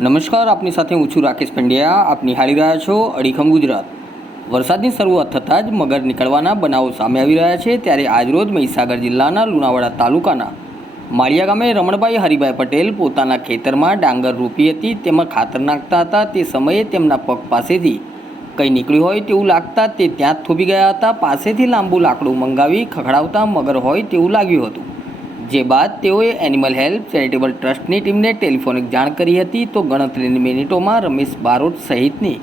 નમસ્કાર, આપની સાથે હું છું રાકેશ પંડ્યા. આપ નિહાળી રહ્યા છો અડીખમ ગુજરાત. વરસાદની શરૂઆત થતાં જ મગર નીકળવાના બનાવો સામે આવી રહ્યા છે. ત્યારે આજરોજ મહીસાગર જિલ્લાના લુણાવાડા તાલુકાના માળિયા ગામે રમણભાઈ હરિભાઈ પટેલ પોતાના ખેતરમાં ડાંગર રોપી હતી. તેમાં ખાતર નાખતા હતા. તે સમયે તેમના પગ પાસેથી કંઈ નીકળ્યું હોય તેવું લાગતા તે ત્યાં જ થોભી ગયા હતા. પાસેથી લાંબુ લાકડું મંગાવી ખખડાવતા મગર હોય તેવું લાગ્યું હતું. જે બાદ તેઓએ એનિમલ હેલ્પ ચેરિટેબલ ટ્રસ્ટની ટીમને ટેલિફોનિક જાણ કરી હતી તો ગણતરીની મિનિટોમાં રમેશ બારોટ સહિતની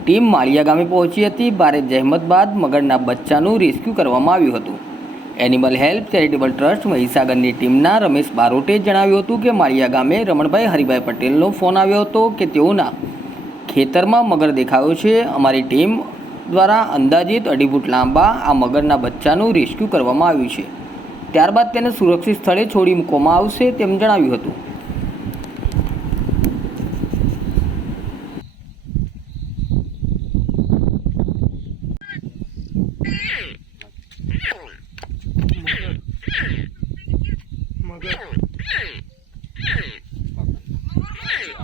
ટીમ માળિયા ગામે પહોંચી હતી. ભારે જહેમત બાદ મગરના બચ્ચાનું રેસ્ક્યુ કરવામાં આવ્યું હતું. એનિમલ હેલ્પ ચેરિટેબલ ટ્રસ્ટ મહીસાગરની ટીમના રમેશ બારોટે જણાવ્યું હતું કે માળિયા ગામે રમણભાઈ હરિભાઈ પટેલનો ફોન આવ્યો હતો કે તેઓના ખેતરમાં મગર દેખાયો છે. અમારી ટીમ દ્વારા અંદાજિત અઢી ફૂટ લાંબા આ મગરના બચ્ચાનું રેસ્ક્યુ કરવામાં આવ્યું છે. ત્યારબાદ તેને સુરક્ષિત સ્થળે છોડી મૂકવામાં આવશે તેમ જણાવ્યું હતું.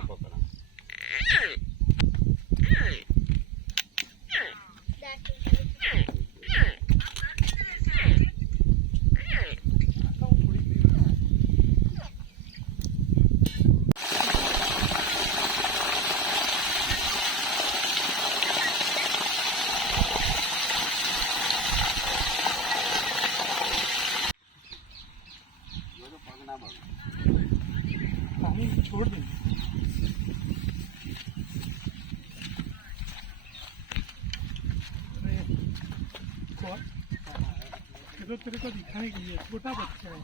पानी छोड़ दे अरे, कौन? ये तो तेरे को दिखाने के लिए छोटा बच्चा है